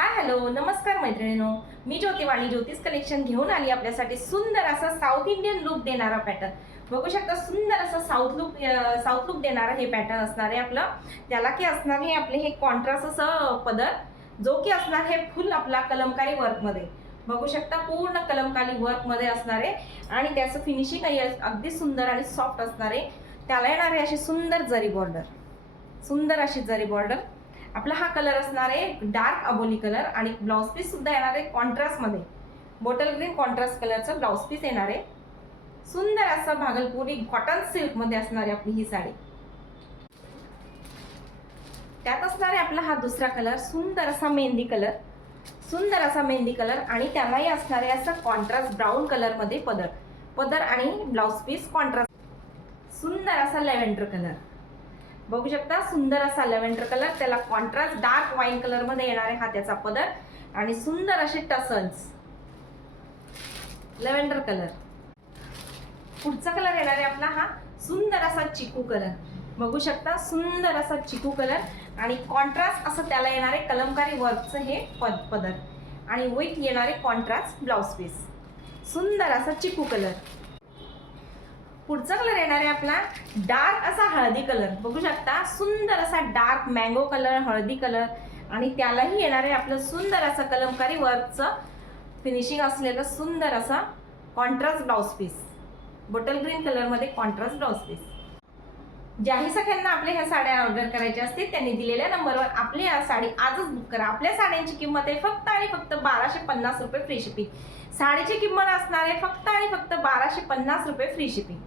Hi hello नमस्कार मैत्रिणींनो, मी ज्योतिवाणी ज्योतिष कलेक्शन घेऊन आली आपल्यासाठी सुंदर असा साऊथ इंडियन लुक देणारा पॅटर्न. बघू शकता सुंदर असं साऊथ लुक देणारा हे पॅटर्न असणार आहे आपलं. त्याला की असणार हे आपले हे कॉन्ट्रास्ट असं पदर, जो की असणार हे फुल आपला कलमकारी वर्कमध्ये. बघू शकता पूर्ण कलमकारी वर्कमध्ये असणार आहे आणि त्याचं फिनिशिंग अगदी सुंदर आणि सॉफ्ट असणार आहे. त्याला येणार आहे अशी सुंदर जरी बॉर्डर, सुंदर अशी जरी बॉर्डर. आपला हा कलर असणार आहे डार्क अबोली कलर आणि ब्लाउज पीस सुद्धा येणार आहे कॉन्ट्रास्टमध्ये. बॉटल ग्रीन कॉन्ट्रास्ट कलरचं ब्लाउज पीस येणार आहे. सुंदर असं भागलपुरी कॉटन सिल्कमध्ये असणार आहे आपली ही साडी. त्यात असणार आहे आपला हा दुसरा कलर, सुंदर असा मेहंदी कलर, सुंदर असा मेहंदी कलर आणि त्यालाही असणार आहे असं कॉन्ट्रास्ट ब्राऊन कलरमध्ये पदर आणि ब्लाउज पीस कॉन्ट्रास्ट. सुंदर असा लेव्हेंडर कलर बघू शकता, सुंदर असा लेव्हेंडर कलर, त्याला कॉन्ट्रास्ट डार्क वाईन कलर मध्ये येणार आहे हा त्याचा पदर आणि सुंदर असे टसल्स लेव्हेंडर कलर. पुढचा कलर येणार आहे आपला हा सुंदर असा चिकू कलर. बघू शकता सुंदर असा चिकू कलर आणि कॉन्ट्रास्ट असं त्याला येणार आहे कलमकारी वर्कचं हे पदर आणि विथ येणारे कॉन्ट्रास्ट ब्लाउज पीस. सुंदर असा चिकू कलर. पुढचा कलर येणार आहे आपला डार्क असा हळदी कलर. बघू शकता सुंदर असा डार्क मँगो कलर, हळदी कलर आणि त्यालाही येणार आहे आपलं सुंदर असं कलमकारी वर्कचं फिनिशिंग असलेलं सुंदर असा contrast blouse piece. Bottle green कलरमध्ये कॉन्ट्रास्ट ब्लाउज पीस. ज्याही सगळ्यांना आपल्या ह्या साड्या ऑर्डर करायच्या असतील त्यांनी दिलेल्या नंबरवर आपली या साडी आजच बुक करा. आपल्या साड्यांची किंमत आहे फक्त आणि फक्त 1250 रुपये फ्री शिपिंग. साडीची किंमत असणार आहे फक्त आणि फक्त 1250 रुपये फ्री शिपिंग.